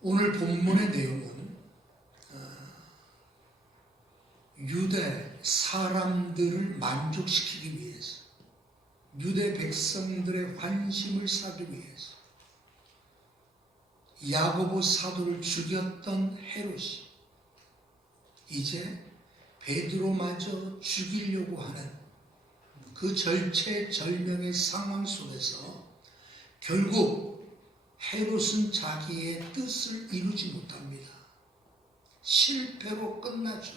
오늘 본문의 내용은 유대 사람들을 만족시키기 위해서, 유대 백성들의 관심을 사기 위해서 야고보 사도를 죽였던 헤롯이 이제 베드로마저 죽이려고 하는 그 절체절명의 상황 속에서 결국 헤롯은 자기의 뜻을 이루지 못합니다. 실패로 끝나죠.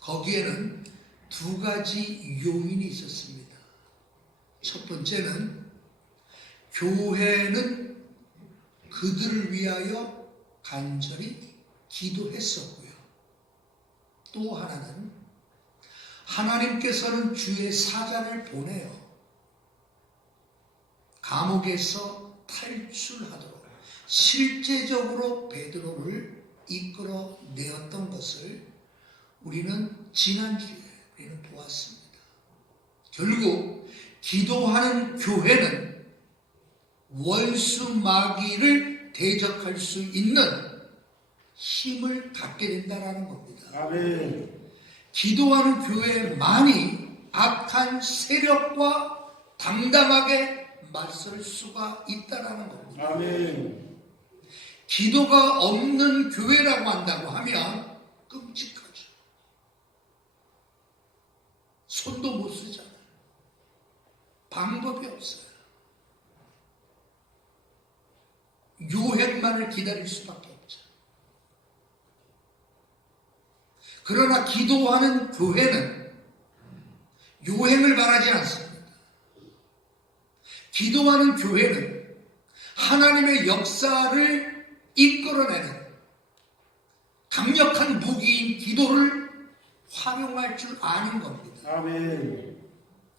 거기에는 두 가지 요인이 있었습니다. 첫 번째는 교회는 그들을 위하여 간절히 기도했었고요. 또 하나는 하나님께서는 주의 사자를 보내어 감옥에서 탈출하도록 실제적으로 베드로를 이끌어내었던 것을 우리는 지난주에 우리는 보았습니다. 결국 기도하는 교회는 원수 마귀를 대적할 수 있는 힘을 갖게 된다는 겁니다. 아멘. 기도하는 교회만이 악한 세력과 당당하게 맞설 수가 있다는 겁니다. 아멘. 기도가 없는 교회라고 한다고 하면 끔찍하죠. 손도 못 쓰잖아요. 방법이 없어요. 유행만을 기다릴 수밖에 없죠. 그러나 기도하는 교회는 유행을 바라지 않습니다. 기도하는 교회는 하나님의 역사를 이끌어내는 강력한 무기인 기도를 활용할 줄 아는 겁니다. 아멘.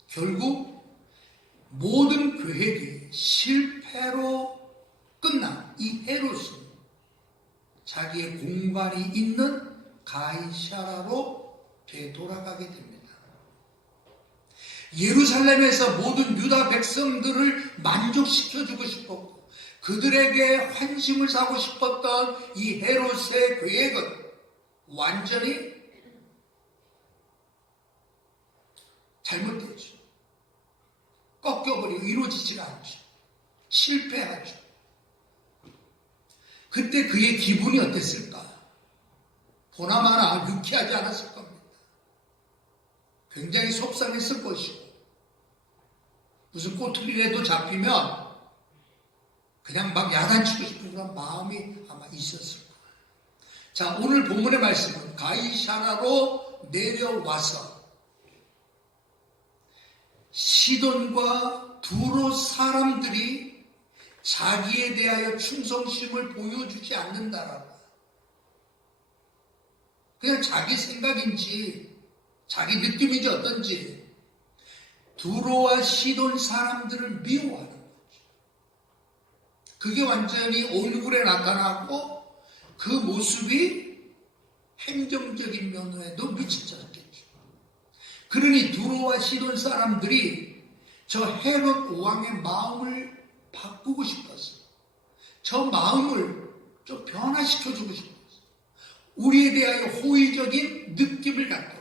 결국 모든 계획이 실패로 끝난 이 헤롯은 자기의 공간이 있는 가이사라로 되돌아가게 됩니다. 예루살렘에서 모든 유다 백성들을 만족시켜주고 싶었고 그들에게 환심을 사고 싶었던 이 헤롯의 계획은 완전히 잘못되죠. 꺾여버리고 이루어지지가 않죠. 실패하죠. 그때 그의 기분이 어땠을까? 보나마나 유쾌하지 않았을 겁니다. 굉장히 속상했을 것이고 무슨 꼬투리라도 잡히면 그냥 막 야단치고 싶은 그런 마음이 아마 있었을 거예요. 자, 오늘 본문의 말씀은 가이사라로 내려와서 시돈과 두로 사람들이 자기에 대하여 충성심을 보여주지 않는다라고. 그냥 자기 생각인지 자기 느낌인지 어떤지 두로와 시돈 사람들을 미워하는 거죠. 그게 완전히 얼굴에 나타나고 그 모습이 행정적인 면에도 미치졌겠죠. 그러니 두로와 시돈 사람들이 저 헤롯 왕의 마음을 바꾸고 싶었어요. 저 마음을 좀 변화시켜주고 싶었어요. 우리에 대하여 호의적인 느낌을 갖도록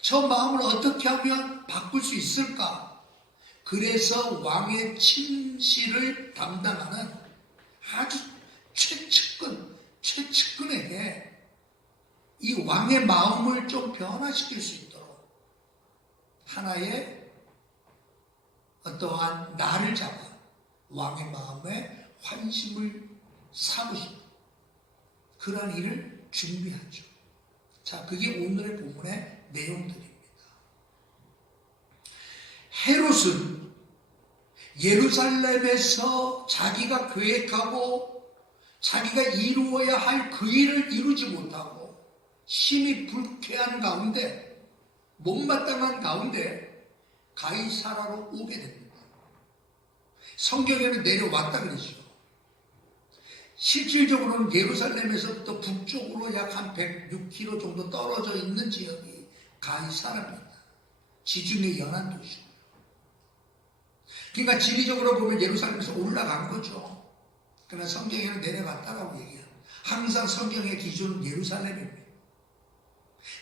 저 마음을 어떻게 하면 바꿀 수 있을까? 그래서 왕의 침실을 담당하는 아주 최측근에게 이 왕의 마음을 좀 변화시킬 수 있도록 하나의 어떠한 날을 잡아 왕의 마음에 환심을 사고 싶은 그러한 일을 준비하죠. 자, 그게 오늘의 본문의 내용들입니다. 헤롯은 예루살렘에서 자기가 계획하고 자기가 이루어야 할 그 일을 이루지 못하고 심히 불쾌한 가운데 못마땅한 가운데 가이사라로 오게 됩니다. 성경에는 내려왔다 그러죠. 실질적으로는 예루살렘에서부터 북쪽으로 약 한 106km 정도 떨어져 있는 지역이 가이사라입니다. 지중해 연안 도시고요. 그러니까 지리적으로 보면 예루살렘에서 올라간 거죠. 그러나 성경에는 내려갔다라고 얘기해요. 항상 성경의 기준은 예루살렘입니다.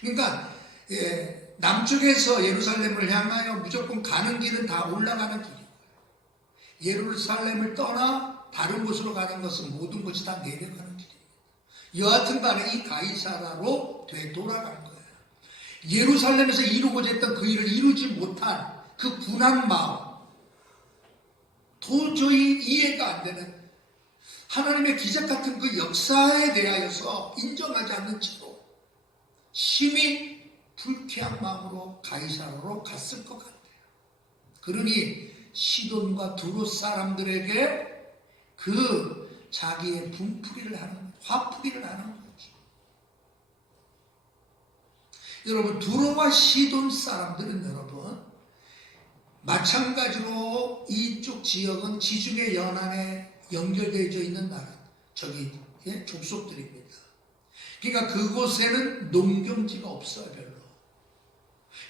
그러니까 남쪽에서 예루살렘을 향하여 무조건 가는 길은 다 올라가는 길이에요. 예루살렘을 떠나 다른 곳으로 가는 것은 모든 것이 다 내려가는 길이에요. 여하튼 간에 이 가이사라로 되돌아간 거예요. 예루살렘에서 이루고자 했던 그 일을 이루지 못한 그 분한 마음, 도저히 이해가 안 되는 하나님의 기적 같은 그 역사에 대하여서 인정하지 않는 채로 심히 불쾌한 마음으로 가이사라로 갔을 것 같아요. 그러니 시돈과 두로 사람들에게 그 자기의 분풀이를 하는, 화풀이를 하는 거죠. 여러분, 두로와 시돈 사람들은 여러분 마찬가지로 이쪽 지역은 지중해 연안에 연결되어 있는 나라, 족속들입니다. 그러니까 그곳에는 농경지가 없어요, 별로.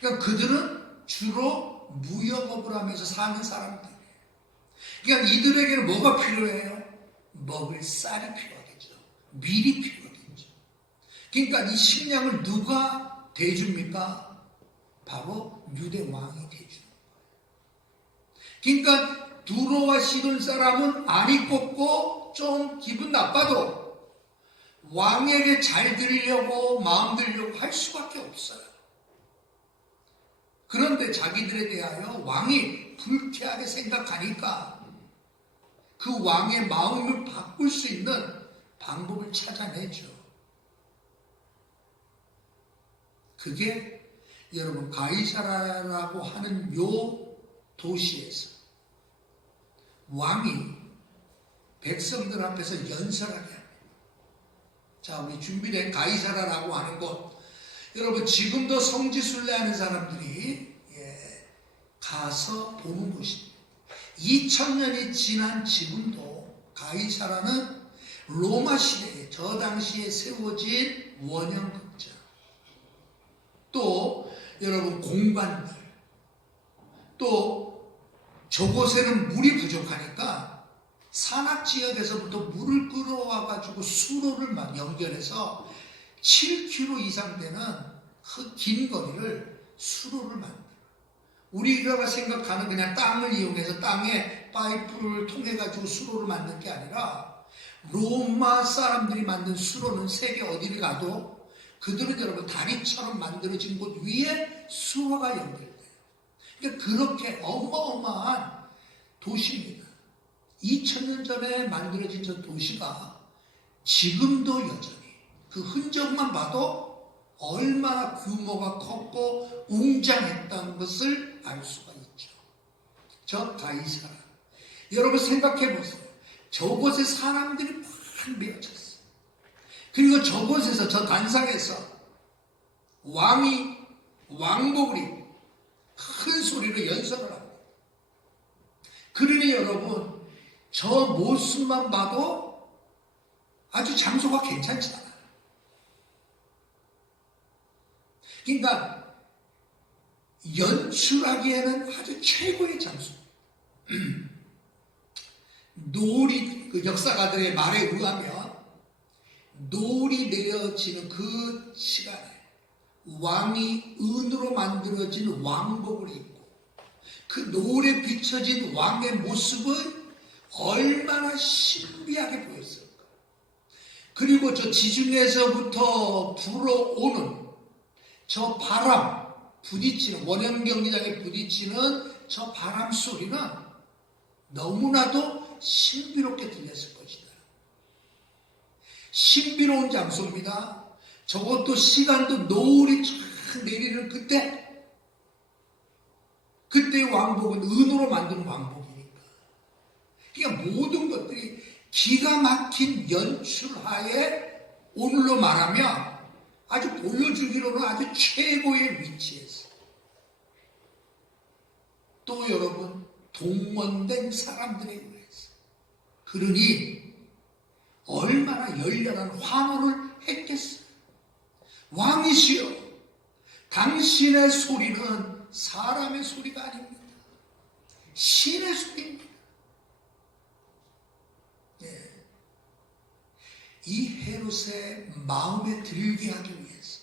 그러니까 그들은 주로 무역업을 하면서 사는 사람들이에요. 그러니까 이들에게는 뭐가 필요해요? 먹을 쌀이 필요하겠죠. 밀이 필요하겠죠. 그러니까 이 식량을 누가 대줍니까? 바로 유대 왕이 대주는 거예요. 그러니까 두로와 시돈 사람은 안이 꼽고 좀 기분 나빠도 왕에게 잘 들으려고 마음 들으려고 할 수밖에 없어요. 그런데 자기들에 대하여 왕이 불쾌하게 생각하니까 그 왕의 마음을 바꿀 수 있는 방법을 찾아내죠. 그게 여러분 가이사라라고 하는 요 도시에서 왕이 백성들 앞에서 연설하게 합니다. 자, 우리 준비된 가이사라라고 하는 곳, 여러분 지금도 성지순례하는 사람들이 가서 보는 곳입니다. 2000년이 지난 지금도 가이사라는 로마 시대에 저 당시에 세워진 원형 극장, 또 여러분 공관들, 또 저곳에는 물이 부족하니까 산악지역에서부터 물을 끌어와 가지고 수로를 연결해서 7km 이상 되는 그 긴 거리를 수로를 만들어요. 우리가 생각하는 그냥 땅을 이용해서 땅에 파이프를 통해 가지고 수로를 만든 게 아니라 로마 사람들이 만든 수로는 세계 어디를 가도 그들은 여러분 다리처럼 만들어진 곳 위에 수로가 연결돼요. 그러니까 그렇게 어마어마한 도시입니다. 2000년 전에 만들어진 저 도시가 지금도 여전히 그 흔적만 봐도 얼마나 규모가 컸고 웅장했다는 것을 알 수가 있죠. 저 가이사라. 여러분 생각해 보세요. 저곳에 사람들이 막 메어졌어요. 그리고 저곳에서 저 단상에서 왕복을 입고 큰 소리로 연설을 합니다. 그러니 여러분 저 모습만 봐도 아주 장소가 괜찮잖아요. 그러니까 연출하기에는 아주 최고의 장소. 노을이, 그 역사가들의 말에 의하면 노을이 내려지는 그 시간에 왕이 은으로 만들어진 왕복을 입고 그 노을에 비춰진 왕의 모습은 얼마나 신비하게 보였을까. 그리고 저 지중해에서부터 불어오는 저 바람 부딪히는, 원형 경기장에 부딪히는 저 바람 소리는 너무나도 신비롭게 들렸을 것이다. 신비로운 장소입니다. 저것도 시간도 노을이 쫙 내리는 그때 왕복은 은으로 만든 왕복이니까. 그러니까 모든 것들이 기가 막힌 연출하에 오늘로 말하면 아주 보여주기로는 아주 최고의 위치에서, 또 여러분 동원된 사람들에 의해서, 그러니 얼마나 열렬한 환호를 했겠어요. 왕이시여, 당신의 소리는 사람의 소리가 아닙니다. 신의 소리입니다. 이 헤롯의 마음에 들게 하기 위해서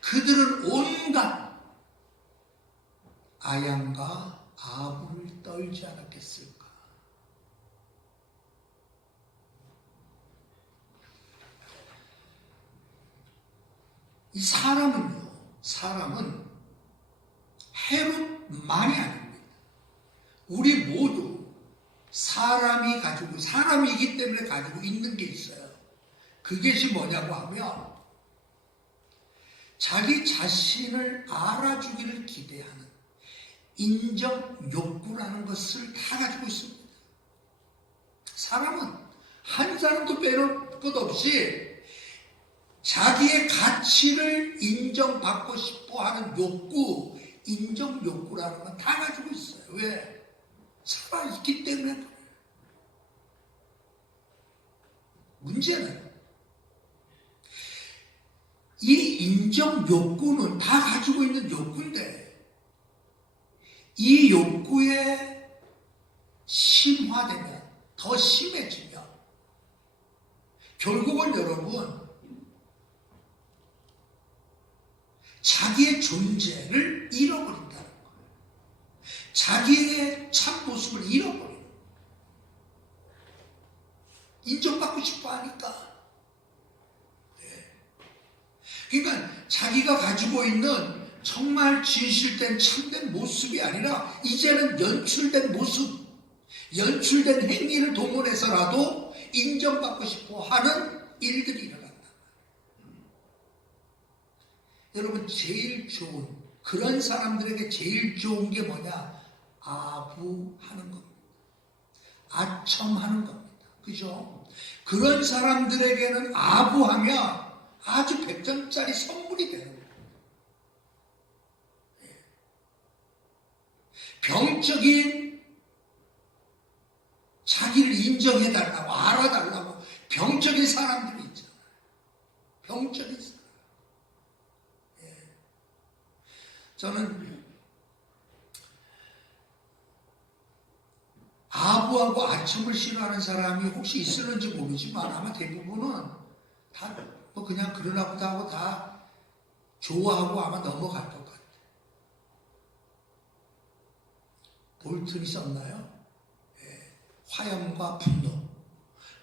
그들은 온갖 아양과 아부를 떨지 않았겠을까? 이 사람은 헤롯만이 아닙니다. 우리 모두 사람이기 때문에 가지고 있는 게 있어요. 그것이 뭐냐고 하면 자기 자신을 알아주기를 기대하는 인정 욕구라는 것을 다 가지고 있습니다. 사람은 한 사람도 빼놓을 것 없이 자기의 가치를 인정받고 싶어 하는 욕구, 인정 욕구라는 건 다 가지고 있어요. 왜? 살아있기 때문에 그래요. 문제는 이 인정 욕구는 다 가지고 있는 욕구인데 이 욕구에 심화되면, 더 심해지면 결국은 여러분 자기의 존재를 잃어버린다는 거예요. 자기의 참 모습을 잃어버려요. 인정받고 싶어 하니까. 그러니까 자기가 가지고 있는 정말 진실된 참된 모습이 아니라 이제는 연출된 모습, 연출된 행위를 동원해서라도 인정받고 싶어 하는 일들이 일어난다. 여러분 제일 좋은, 그런 사람들에게 제일 좋은 게 뭐냐? 아부하는 겁니다. 아첨하는 겁니다. 그죠? 그런 사람들에게는 아부하면 아주 100점짜리 선물이 되는 거예요. 병적인 자기를 인정해달라고, 알아달라고 병적인 사람들이 있잖아요. 병적인 사람. 저는 아부하고 아첨을 싫어하는 사람이 혹시 있을는지 모르지만 아마 대부분은 다 뭐 그냥 그러나 보다 하고 다 좋아하고 아마 넘어갈 것 같아요. 볼튼이 썼나요? 화염과 분노.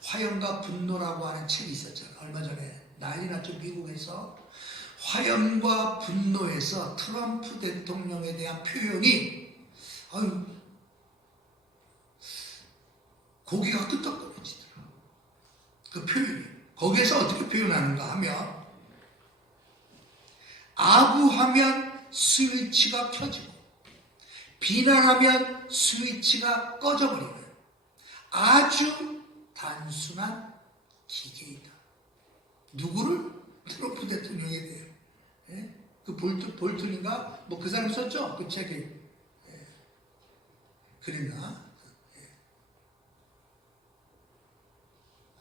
화염과 분노라고 하는 책이 있었잖아요. 얼마 전에 난리 났죠. 미국에서. 화염과 분노에서 트럼프 대통령에 대한 표현이 고개가 끄덕거려지더라고요. 그 표현이. 거기에서 어떻게 표현하는가 하면 아부하면 스위치가 켜지고 비난하면 스위치가 꺼져버리는 아주 단순한 기계이다. 누구를? 트럼프 대통령에 대해요. 그 볼튼인가? 뭐 그 사람 썼죠? 그 책에. 그랬나?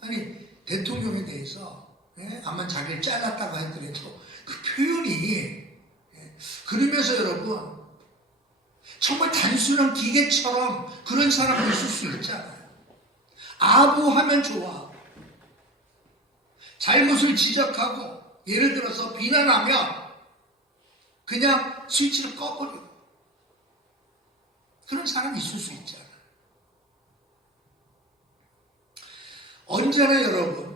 아니 대통령에 대해서 아마 자기를 잘랐다고 하더라도 그 표현이 그러면서 여러분 정말 단순한 기계처럼 그런 사람이 있을 수 있잖아요. 아부하면 좋아. 잘못을 지적하고 예를 들어서 비난하면 그냥 스위치를 꺼버리고 그런 사람이 있을 수 있잖아요. 언제나 여러분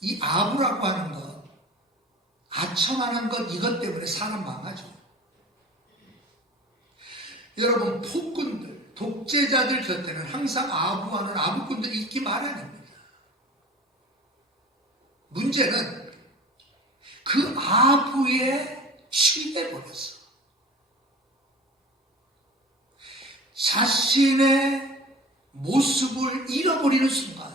이 아부라고 하는 것, 아첨하는 것, 이것 때문에 사람 망하죠. 여러분 폭군들, 독재자들 곁에는 항상 아부하는 아부꾼들이 있기 마련입니다. 문제는 그 아부에 취해버렸어. 자신의 모습을 잃어버리는 순간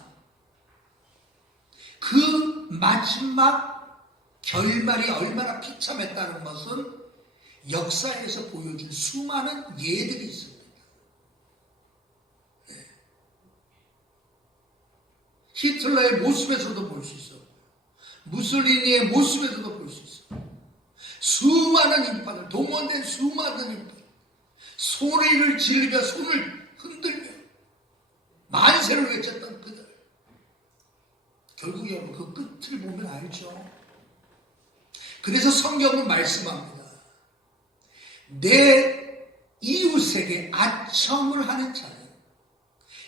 그 마지막 결말이 얼마나 비참했다는 것은 역사에서 보여준 수많은 예들이 있습니다. 히틀러의 모습에서도 볼 수 있어요. 무솔리니의 모습에서도 볼 수 있어요. 수많은 인파들, 동원된 수많은 인파들, 소리를 지르며 손을 흔들며 만세를 외쳤던 그들. 보면 알죠. 그래서 성경은 말씀합니다. 내 이웃에게 아첨을 하는 자는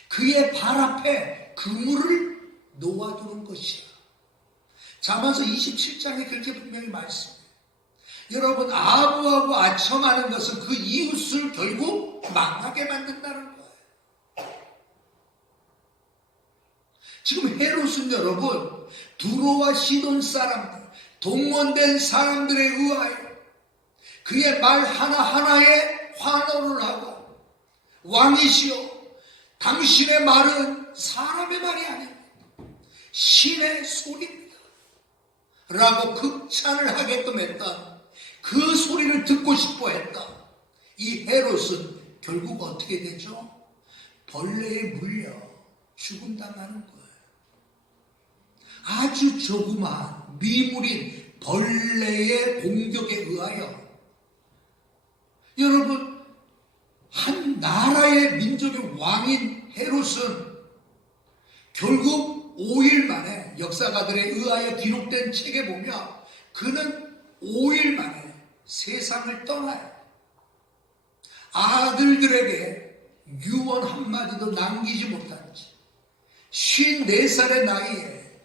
그의 발 앞에 그물을 놓아두는 것이야. 잠언서 27장에 그렇게 분명히 말씀해요. 여러분, 아부하고 아첨하는 것은 그 이웃을 결국 망하게 만든다는 거예요. 지금 헤롯은 여러분, 두로와 시돈 사람들, 동원된 사람들에 의하여 그의 말 하나하나에 환호를 하고, 왕이시여, 당신의 말은 사람의 말이 아닙니다. 신의 소리입니다. 라고 극찬을 하게끔 했던, 그 소리를 듣고 싶어 했던 이 헤롯은 결국 어떻게 되죠? 벌레에 물려 죽음당하는 거예요. 아주 조그마한 미물인 벌레의 공격에 의하여 여러분, 한 나라의 민족의 왕인 헤롯은 결국 5일 만에, 역사가들에 의하여 기록된 책에 보면 그는 5일 만에 세상을 떠나요. 아들들에게 유언 한마디도 남기지 못한 채 54살의 나이에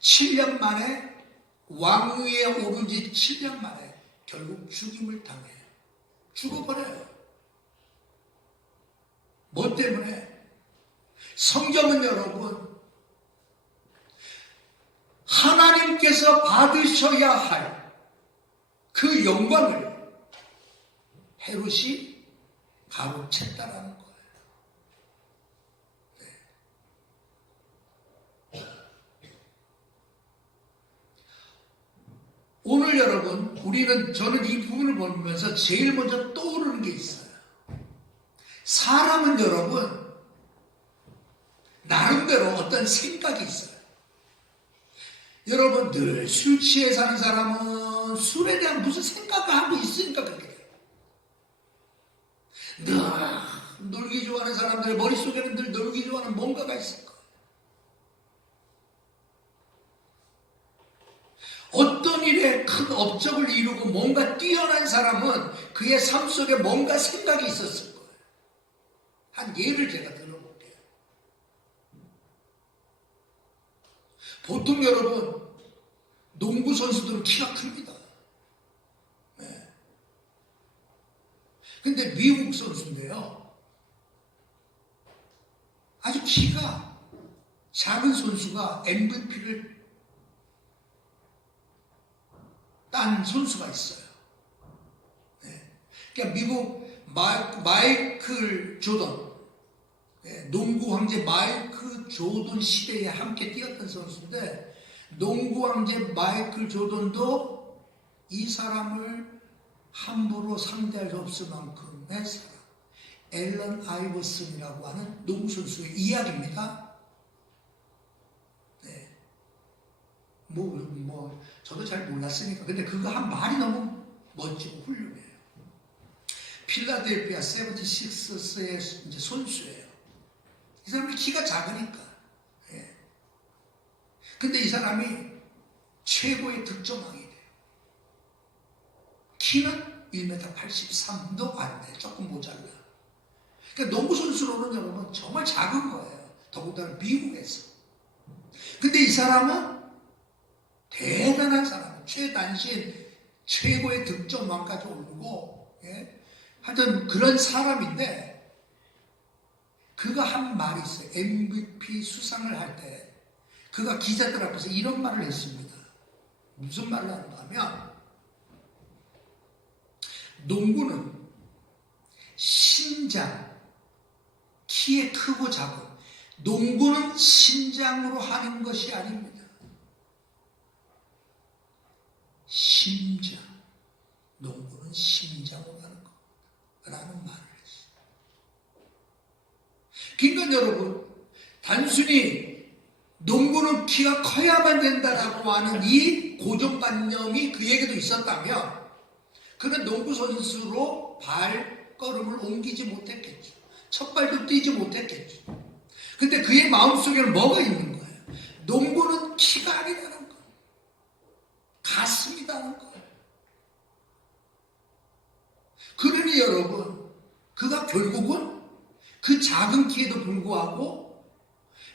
7년 만에 왕위에 오른 지 7년 만에 결국 죽임을 당해요. 죽어버려요. 뭐 때문에? 성경은 여러분, 하나님께서 받으셔야 할 그 영광을 헤롯이 가로챘다라는 거예요. 네. 오늘 여러분, 저는 이 부분을 보면서 제일 먼저 떠오르는 게 있어요. 사람은 여러분, 나름대로 어떤 생각이 있어요. 여러분, 늘 술 취해 사는 사람은 술에 대한 무슨 생각을 하고 있으니까 그렇게 돼요. 늘 놀기 좋아하는 사람들의 머릿속에는 늘 놀기 좋아하는 뭔가가 있을 거예요. 어떤 일에 큰 업적을 이루고 뭔가 뛰어난 사람은 그의 삶 속에 뭔가 생각이 있었을 거예요. 한 예를 제가 들어볼게요. 보통 여러분, 농구 선수들은 키가 큽니다. 네. 근데 미국 선수인데요, 아주 키가 작은 선수가 MVP를 딴 선수가 있어요. 네. 그러니까 미국 마이클 조던, 네, 농구 황제 마이클 조던 시대에 함께 뛰었던 선수인데, 농구 황제 마이클 조던도 이 사람을 함부로 상대할 수 없을 만큼의 사람, 앨런 아이버슨이라고 하는 농구 선수의 이야기입니다. 네. 저도 잘 몰랐으니까. 근데 그거 한 말이 너무 멋지고 훌륭해요. 필라델피아 세븐티식스의 이제 선수예요. 이 사람이 키가 작으니까. 예. 근데 이 사람이 최고의 득점왕이 돼요. 키는 1m 83도 안 돼. 조금 모자라. 그러니까 농구 선수로는 여러분 정말 작은 거예요. 더군다나 미국에서. 근데 이 사람은 대단한 사람, 최단신 최고의 득점왕까지 오르고, 예? 하여튼 그런 사람인데, 그가 한 말이 있어요. MVP 수상을 할 때 그가 기자들 앞에서 이런 말을 했습니다. 무슨 말을 하는가 하면, 농구는 신장, 키에 크고 작은, 농구는 신장으로 하는 것이 아닙니다. 심장, 농구는 심장으로 하는 것 라는 말을 했어요. 그러니까 여러분, 단순히 농구는 키가 커야만 된다라고 하는 이 고정관념이 그에게도 있었다면 그는 농구 선수로 발걸음을 옮기지 못했겠죠. 첫 발도 뛰지 못했겠죠. 근데 그의 마음속에는 뭐가 있는 거예요? 농구는 키가 아니라는 거. 같습니다 하는 거예요. 그러니 여러분, 그가 결국은 그 작은 키에도 불구하고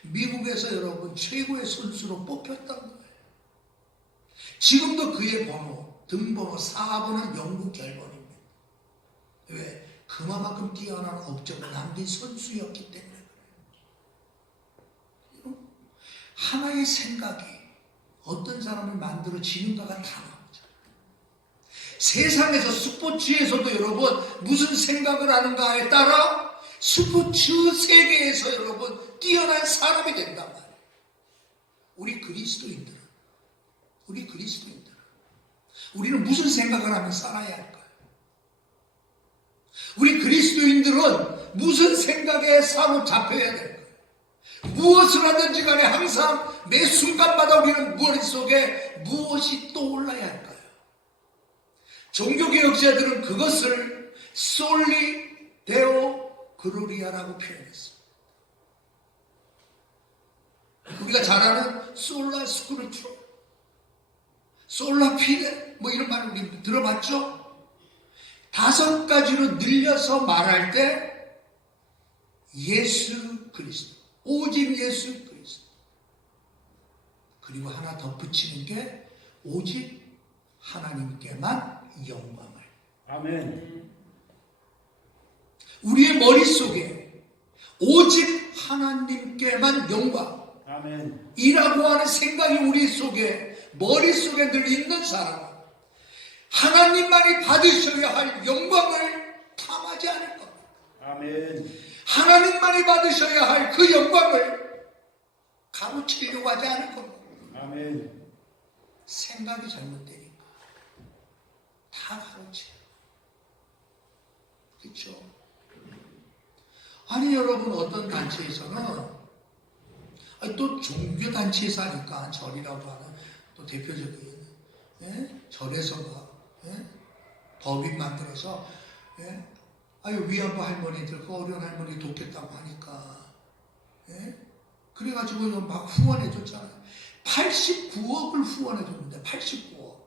미국에서 여러분 최고의 선수로 뽑혔던 거예요. 지금도 그의 번호, 등번호 4번은 영국 결번입니다. 왜? 그만큼 뛰어난 업적을 남긴 선수였기 때문에 그래요. 하나의 생각이 어떤 사람을 만들어지는가가 다 나오죠. 세상에서 스포츠에서도 여러분 무슨 생각을 하는가에 따라 스포츠 세계에서 여러분 뛰어난 사람이 된단 말이에요. 우리 그리스도인들은 우리는 무슨 생각을 하면 살아야 할까요? 우리 그리스도인들은 무슨 생각에 사로잡혀야 될까요? 무엇을 하든지 간에 항상 매 순간마다 우리는 머릿속에 무엇이 떠올라야 할까요? 종교개혁자들은 그것을 솔리 데오 글로리아라고 표현했습니다. 우리가 잘 아는 솔라 스크루트로, 솔라 피데 뭐 이런 말을 우리 들어봤죠? 5가지로 늘려서 말할 때 예수 그리스도, 오직 예수 그리스도. 그리고 하나 더 붙이는 게 오직 하나님께만 영광을. 아멘. 우리의 머릿속에 오직 하나님께만 영광. 아멘. 이라고 하는 생각이 우리 속에, 머릿속에 늘 있는 사람은 하나님만이 받으셔야 할 영광을 탐하지 않을 겁니다. 아멘. 하나님만이 받으셔야 할 그 영광을 가로채려고 하지 않을 겁니다. 아멘. 생각이 잘못되니까 다 가로채요. 그렇죠? 아니 여러분, 어떤 단체에서는 또 종교단체에서 하니까 절이라고 하는 또 대표적인 절에서가 법인 만들어서 위안부 할머니들, 그 어려운 할머니 돕겠다고 하니까 그래가지고 막 후원해 줬잖아요. 89억을 후원해 줬는데 89억.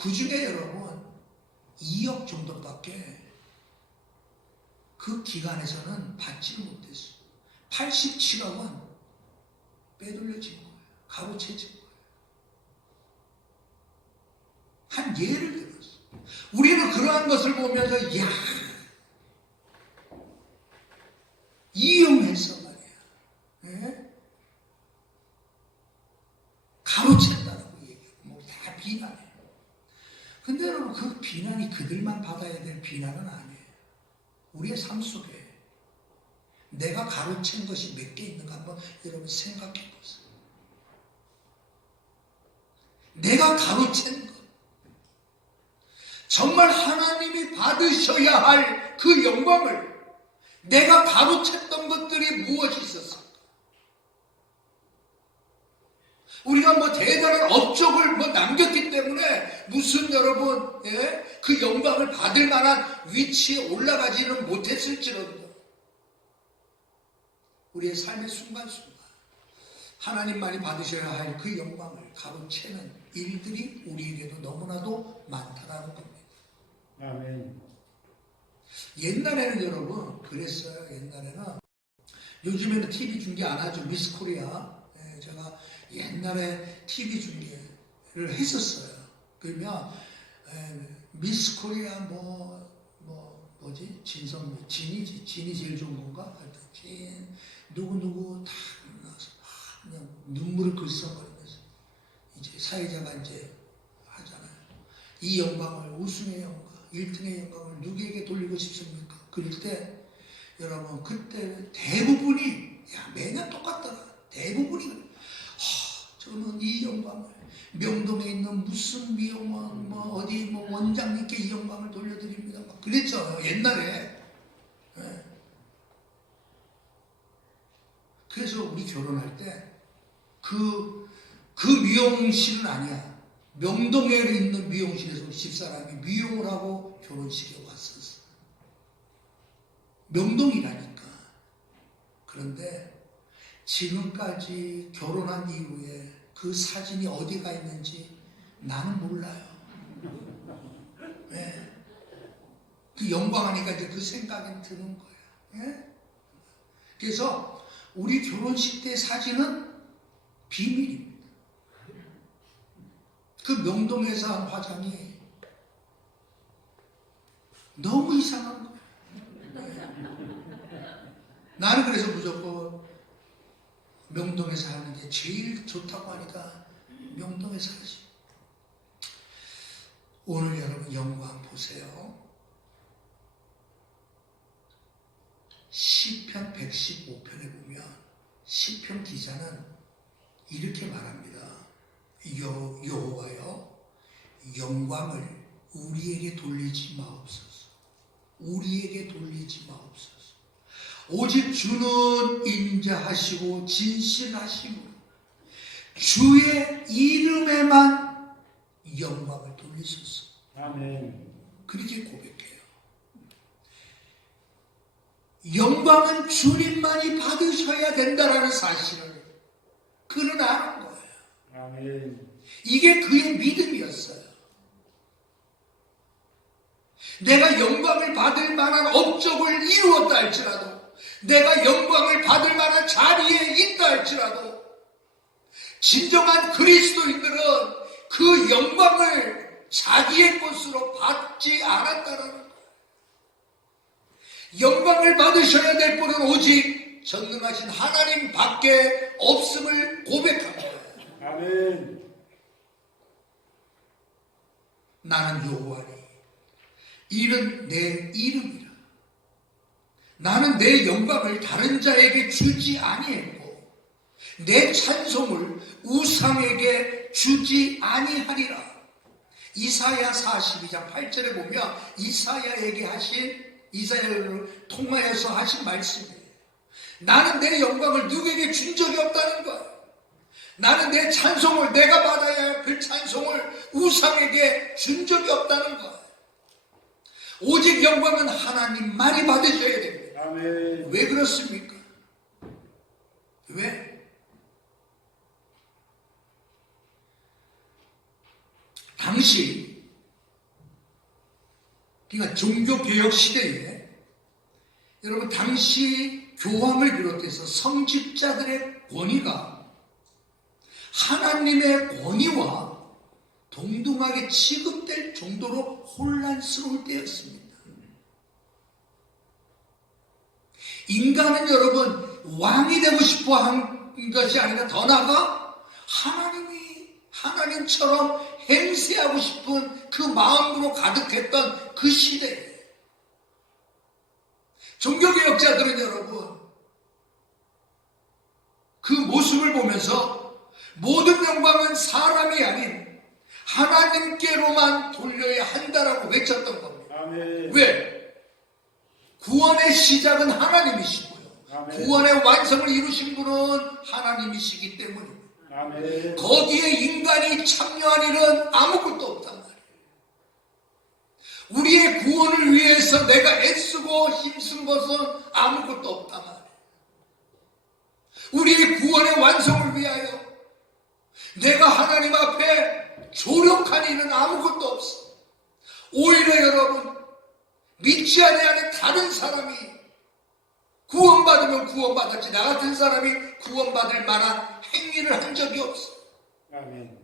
그 중에 여러분 2억 정도밖에 그 기간에서는 받지를 못했어요. 87억은 빼돌려진 거예요. 가로채진 거예요. 한 예를 들었어. 우리는 그러한 것을 보면서 이용해서 말이야. 가로챘다라고 얘기하고 뭐 다 비난해요. 근데 여러분, 그 비난이 그들만 받아야 될 비난은 아니에요. 우리의 삶 속에 내가 가로챈 것이 몇 개 있는가 한번 여러분 생각해 보세요. 내가 가로챈 것, 정말 하나님이 받으셔야 할 그 영광을 내가 가로챘던 것들이 무엇이 있었을까? 우리가 뭐 대단한 업적을 뭐 남겼기 때문에 무슨 여러분 그 영광을 받을 만한 위치에 올라가지는 못했을지라도 우리의 삶의 순간순간 하나님만이 받으셔야 할 그 영광을 가로채는 일들이 우리에게도 너무나도 많다라는 겁니다. 아멘. 옛날에는 여러분 그랬어요. 옛날에는, 요즘에는 TV 중계 안 하죠. 미스 코리아. 제가 옛날에 TV 중계를 했었어요. 그러면 미스 코리아 뭐지? 진이 제일 좋은 건가? 하여튼 누구 다 나와서 그냥 눈물을 글썽거리면서 이제 사회자가 이제 하잖아요. 이 영광을, 우승의 영광, 1등의 영광을 누구에게 돌리고 싶습니까? 그럴 때 여러분, 그때 대부분이 매년 똑같더라. 대부분이 저는 이 영광을 명동에 있는 무슨 미용원 어디 원장님께 이 영광을 돌려드립니다. 막 그랬죠. 옛날에. 그래서 우리 결혼할 때 그 미용실은 아니야. 명동에 있는 미용실에서 집사람이 미용을 하고 결혼식에 왔었어. 명동이라니까. 그런데 지금까지 결혼한 이후에 그 사진이 어디가 있는지 나는 몰라요. 왜? 그 영광하니까 이제 그 생각이 드는 거예요. 예? 그래서 우리 결혼식 때 사진은 비밀입니다. 그 명동에서 한 화장이 너무 이상한 거예요. 나는 그래서 무조건 명동에서 하는 게 제일 좋다고 하니까 명동에서 하지. 오늘 여러분 영광 보세요. 시편 115편에 보면 시편 기자는 이렇게 말합니다. 여호와여, 영광을 우리에게 돌리지 마옵소서. 우리에게 돌리지 마옵소서. 오직 주는 인자하시고 진실하시고 주의 이름에만 영광을 돌리소서. 아멘. 그렇게 고백해요. 영광은 주님만이 받으셔야 된다라는 사실을 그는 아는 거예요. 아멘. 이게 그의 믿음이었어요. 내가 영광을 받을 만한 업적을 이루었다 할지라도, 내가 영광을 받을 만한 자리에 있다 할지라도, 진정한 그리스도인들은 그 영광을 자기의 것으로 받지 않았다는 거예요. 영광을 받으셔야 될 분은 오직 전능하신 하나님 밖에 없음을 고백한 거예요. 아멘. 나는 여호와니 이는 내 이름이라. 나는 내 영광을 다른 자에게 주지 아니했고 내 찬송을 우상에게 주지 아니하리라. 이사야 42장 8절에 보면 이사야에게 하신, 이사야를 통하여서 하신 말씀이에요. 나는 내 영광을 누구에게 준 적이 없다는 거예요. 나는 내 찬송을, 내가 받아야 할 그 찬송을 우상에게 준 적이 없다는 거예요. 오직 영광은 하나님만이 받으셔야 됩니다. 아멘. 왜 그렇습니까? 왜? 당시, 그러니까 종교개혁 시대에 여러분 당시 교황을 비롯해서 성직자들의 권위가 하나님의 권위와 동등하게 취급될 정도로 혼란스러울 때였습니다. 인간은 여러분 왕이 되고 싶어 한 것이 아니라 더 나아가 하나님처럼 행세하고 싶은 그 마음으로 가득했던 그 시대에 종교개혁자들은 여러분 그 모습을 보면서 모든 영광은 사람이 아닌 하나님께로만 돌려야 한다라고 외쳤던 겁니다. 아멘. 왜? 구원의 시작은 하나님이시고요. 아멘. 구원의 완성을 이루신 분은 하나님이시기 때문입니다. 아멘. 거기에 인간이 참여한 일은 아무것도 없단 말이에요. 우리의 구원을 위해서 내가 애쓰고 힘쓴 것은 아무것도 없단 말이에요. 우리의 구원의 완성을 위하여 내가 하나님 앞에 조력한 일은 아무것도 없어. 오히려 여러분 믿지 아니하는 다른 사람이 구원받으면 구원받았지 나 같은 사람이 구원받을 만한 행위를 한 적이 없어. 아멘.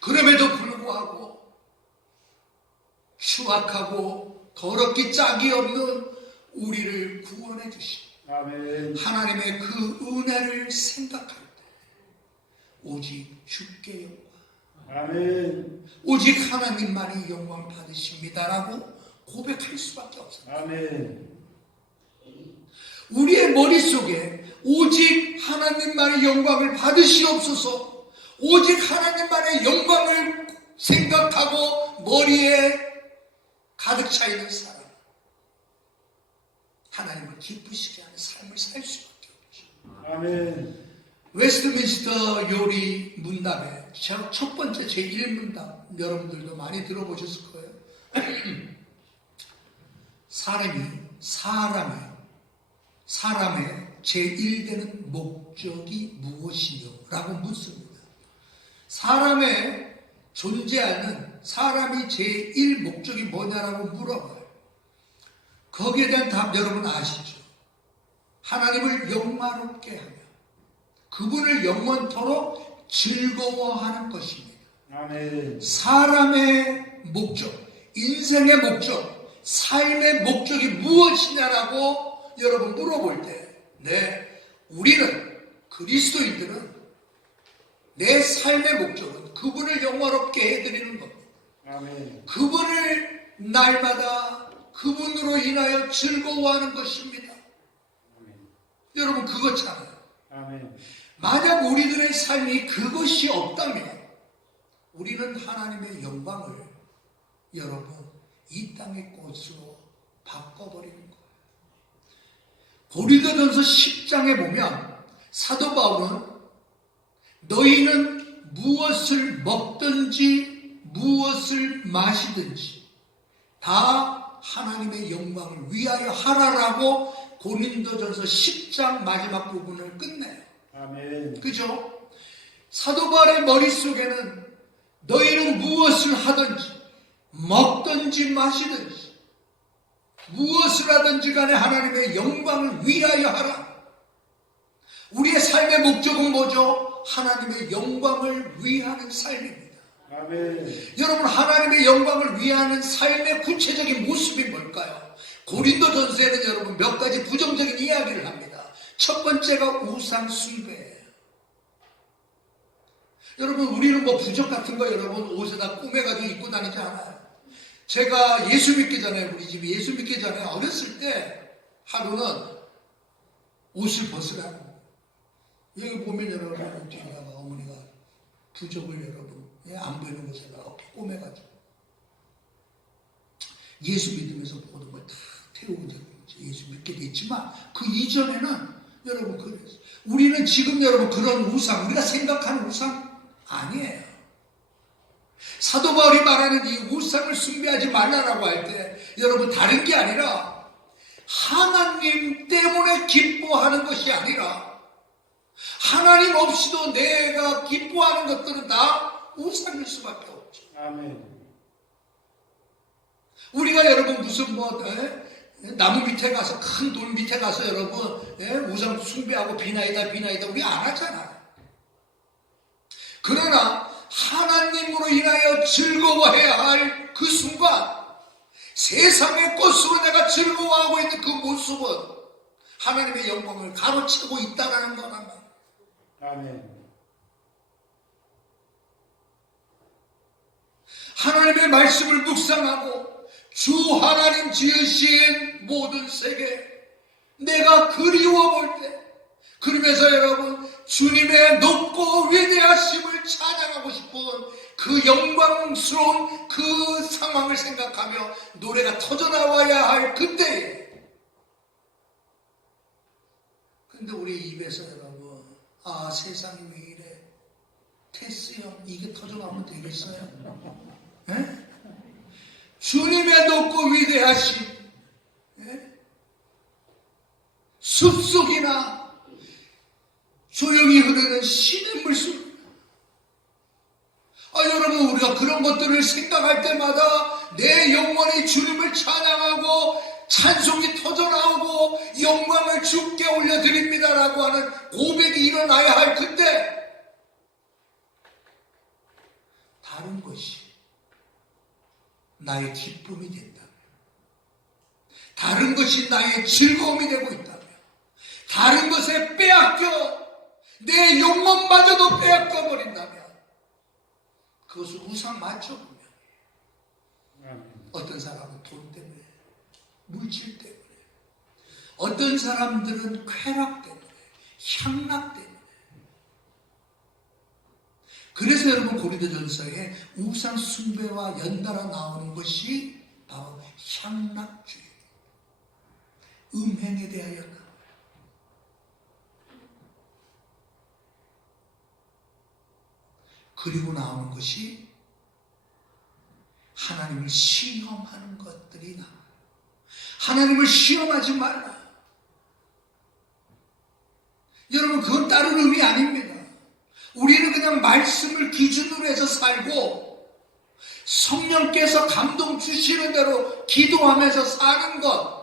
그럼에도 불구하고 추악하고 더럽기 짝이 없는 우리를 구원해 주신 아멘. 하나님의 그 은혜를 생각할 때 오직 주께 영광, 아멘. 오직 하나님만이 영광 받으십니다라고 고백할 수밖에 없어요. 아멘. 우리의 머릿속에 오직 하나님만의 영광을 받으시옵소서, 오직 하나님만의 영광을 생각하고 머리에 가득 차 있는 사람, 하나님을 기쁘시게 하는 삶을 살 수밖에 없죠. 아멘. 웨스트민스터 요리 문답에 제가 첫 번째 제1문답 여러분들도 많이 들어보셨을 거예요. 사람의 제1되는 목적이 무엇이뇨? 라고 묻습니다. 사람의 존재하는 사람이 제1 목적이 뭐냐라고 물어봐요. 거기에 대한 답 여러분 아시죠? 하나님을 영화롭게 하며 그분을 영원토록 즐거워하는 것입니다. 아멘. 사람의 목적, 인생의 목적, 삶의 목적이 무엇이냐라고 여러분 물어볼 때, 우리는 그리스도인들은 내 삶의 목적은 그분을 영화롭게 해드리는 겁니다. 아멘. 그분을 날마다 그분으로 인하여 즐거워하는 것입니다. 아멘. 여러분 그거잖아요. 아멘. 만약 우리들의 삶이 그것이 없다면 우리는 하나님의 영광을 여러분 이 땅의 것으로 바꿔버리는 거예요. 고린도전서 10장에 보면 사도 바울은 너희는 무엇을 먹든지 무엇을 마시든지 다 하나님의 영광을 위하여 하라라고 고린도전서 10장 마지막 부분을 끝내요. 아멘. 그죠? 사도 바울의 머릿속에는 너희는 무엇을 하든지 먹든지 마시든지 무엇을 하든지 간에 하나님의 영광을 위하여 하라. 우리의 삶의 목적은 뭐죠? 하나님의 영광을 위하는 삶입니다. 아멘. 여러분 하나님의 영광을 위하는 삶의 구체적인 모습이 뭘까요? 고린도전서에는 여러분 몇 가지 부정적인 이야기를 합니다. 첫 번째가 우상 숭배예요. 여러분 우리는 뭐 부적 같은 거 여러분 옷에다 꾸며가지고 입고 다니지 않아요. 제가 예수 믿기 전에 우리 집이 예수 믿기 전에 어렸을 때 하루는 옷을 벗으라고 여기 보면 여러분 뒤에다가 어머니가 부적을 여러분 안 보이는 곳에다가 꾸며가지고 예수 믿으면서 모든 걸 다 태우고 예수 믿게 됐지만 그 이전에는 여러분 그랬어요. 우리는 지금 여러분 그런 우상 우리가 생각하는 우상 아니에요. 사도 바울이 말하는 이 우상을 숭배하지 말라라고 할 때 여러분 다른 게 아니라 하나님 때문에 기뻐하는 것이 아니라 하나님 없이도 내가 기뻐하는 것들은 다 우상일 수밖에 없죠. 아멘. 우리가 여러분 무슨 나무 밑에 가서 큰 돌 밑에 가서 여러분 우상 숭배하고 비나이다 우리 안 하잖아요. 그러나 하나님으로 인하여 즐거워해야 할 그 순간 세상의 것으로 내가 즐거워하고 있는 그 모습은 하나님의 영광을 가로채고 있다는 거란 말이에요. 아멘. 하나님의 말씀을 묵상하고 주 하나님 지으신 모든 세계 내가 그리워 볼 때 그러면서 여러분 주님의 높고 위대하심을 찬양하고 싶은 그 영광스러운 그 상황을 생각하며 노래가 터져나와야 할 그때에 근데 우리 입에서 여러분 세상이 왜 이래 테스 형 이게 터져나오면 되겠어요? 에? 주님의 높고 위대하심 숲속이나 조용히 흐르는 시냇물 속 여러분 우리가 그런 것들을 생각할 때마다 내 영혼이 주님을 찬양하고 찬송이 터져나오고 영광을 주께 올려드립니다라고 하는 고백이 일어나야 할 그때 다른 것이 나의 기쁨이 된다면 다른 것이 나의 즐거움이 되고 있다면 다른 것에 빼앗겨 내 영혼마저도 빼앗겨 버린다면 그것은 우상 맞죠? 어떤 사람은 돈 때문에 물질 때문에 어떤 사람들은 쾌락 때문에 향락 때문에 그래서 여러분 고린도전서에 우상 숭배와 연달아 나오는 것이 바로 향락주의 음행에 대하여 나와요. 그리고 나오는 것이 하나님을 시험하는 것들이 나와요. 하나님을 시험하지 말라. 여러분 그건 다른 의미 아닙니다. 우리는 그냥 말씀을 기준으로 해서 살고 성령께서 감동 주시는 대로 기도하면서 사는 것,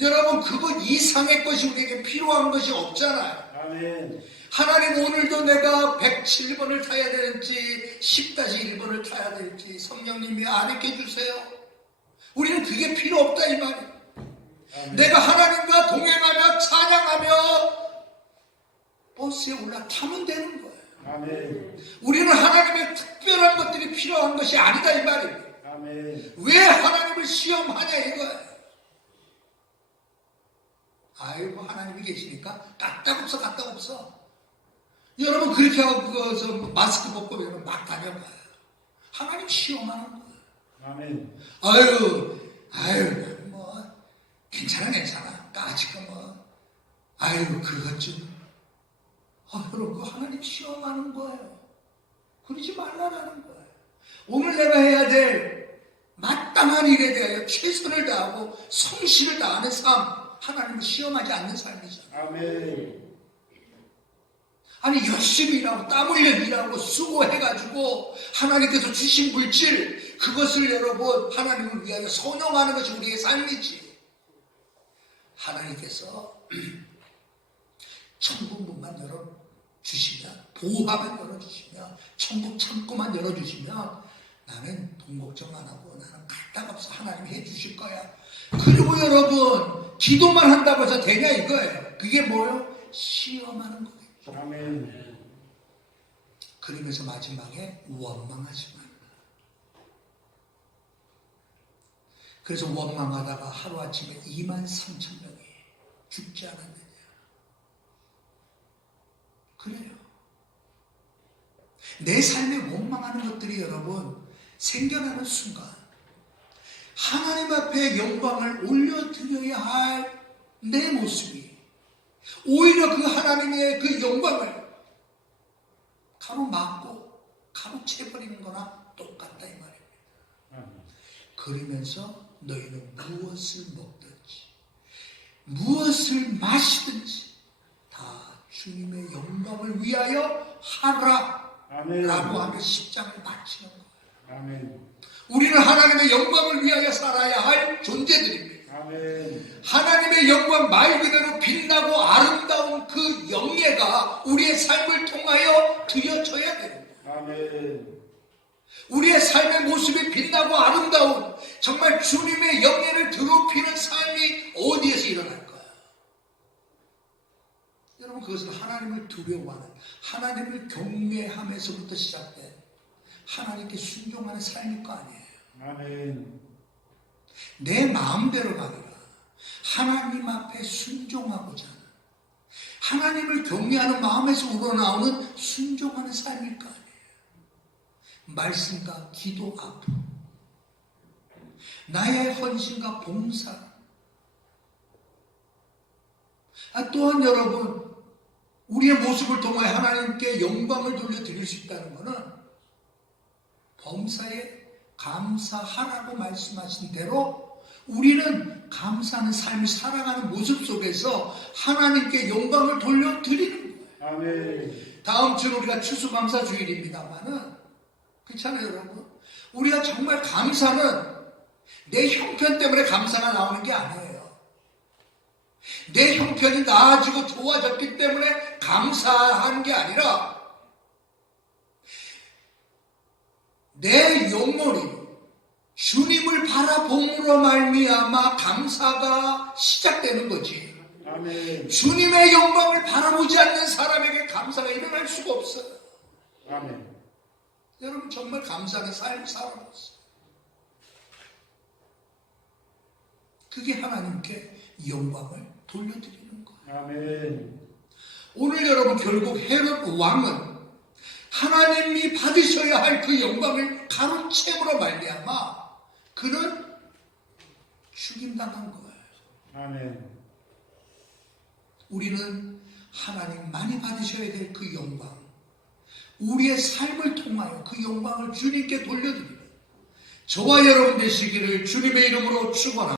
여러분 그거 이상의 것이 우리에게 필요한 것이 없잖아요. 아멘. 하나님 오늘도 내가 107번을 타야 되는지 10-1번을 타야 될지 성령님이 안게 주세요. 우리는 그게 필요 없다 이 말이에요. 아멘. 내가 하나님과 동행하며 찬양하며 버스에 타면 되는 거예요. 아멘. 우리는 하나님의 특별한 것들이 필요한 것이 아니다 이 말이에요. 아멘. 왜 하나님을 시험하냐 이거예요. 아이고 하나님이 계시니까 까딱없어 까딱없어. 여러분 그렇게 하고 그거 마스크 벗고 여러분 막 다녀봐요. 하나님 시험하는 거예요. 아멘. 아유 뭐 괜찮아 아직은 뭐 아유 그것 좀 여러분 그 하나님 시험하는 거예요. 그러지 말라라는 거예요. 오늘 내가 해야 될 마땅한 일에 대하여 최선을 다하고 성실을 다하는 삶, 하나님을 시험하지 않는 삶이죠. 아멘. 아니 열심히 일하고 땀 흘려 일하고 수고해가지고 하나님께서 주신 물질 그것을 여러분 하나님을 위하여 선용하는 것이 우리의 삶이지. 하나님께서 천국 문만 열어주시면, 보호하면 열어주시면, 천국 창고만 열어주시면 나는 돈 걱정 안 하고 나는 갈데없어 하나님이 해주실 거야. 그리고 여러분 기도만 한다고 해서 되냐 이거예요. 그게 뭐예요? 시험하는 거예요. 아멘. 그러면서 마지막에 원망하지 말라. 그래서 원망하다가 하루아침에 23,000명이 죽지 않았느냐. 그래요. 내 삶에 원망하는 것들이 여러분 생겨나는 순간 하나님 앞에 영광을 올려드려야 할 내 모습이 오히려 그 하나님의 그 영광을 가로막고 가로채버리는 거나 똑같다 이 말입니다. 아멘. 그러면서 너희는 무엇을 먹든지 무엇을 마시든지 다 주님의 영광을 위하여 하라 아멘. 라고 하며 십장을 바치는 거예요. 아멘. 우리는 하나님의 영광을 위하여 살아야 할 존재들입니다. 아멘. 하나님의 영광 말 그대로 빛나고 아름다운 그 영예가 우리의 삶을 통하여 드려져야 됩니다. 아멘. 우리의 삶의 모습이 빛나고 아름다운 정말 주님의 영예를 드높이는 삶이 어디에서 일어날까요? 여러분 그것은 하나님을 두려워하는 하나님을 경외하면서부터 시작된 하나님께 순종하는 삶일 거 아니에요. 아멘. 내 마음대로가 아니라 하나님 앞에 순종하고자 하는 하나님을 경외하는 마음에서 우러나오는 순종하는 삶일 거 아니에요. 말씀과 기도 앞으로 나의 헌신과 봉사 또한 여러분 우리의 모습을 통하여 하나님께 영광을 돌려드릴 수 있다는 것은 범사에 감사하라고 말씀하신 대로 우리는 감사하는 삶을 살아가는 모습 속에서 하나님께 영광을 돌려드리는 거예요. 아멘. 다음 주는 우리가 추수감사 주일입니다만은 그렇잖아요 여러분. 우리가 정말 감사는 내 형편 때문에 감사가 나오는 게 아니에요. 내 형편이 나아지고 좋아졌기 때문에 감사하는 게 아니라 내 영혼이 주님을 바라봄으로 말미암아 감사가 시작되는 거지. 아멘. 주님의 영광을 바라보지 않는 사람에게 감사가 일어날 수가 없어요. 아멘. 여러분 정말 감사하는 삶을 살아봤어요. 그게 하나님께 영광을 돌려드리는 거예요. 아멘. 오늘 여러분 결국 헤롯 왕은 하나님이 받으셔야 할 그 영광을 가로채므로 말미암아 그는 죽임당한 거예요. 아멘. 우리는 하나님만이 받으셔야 될 그 영광, 우리의 삶을 통하여 그 영광을 주님께 돌려드리는 저와 여러분 되시기를 주님의 이름으로 축원합니다.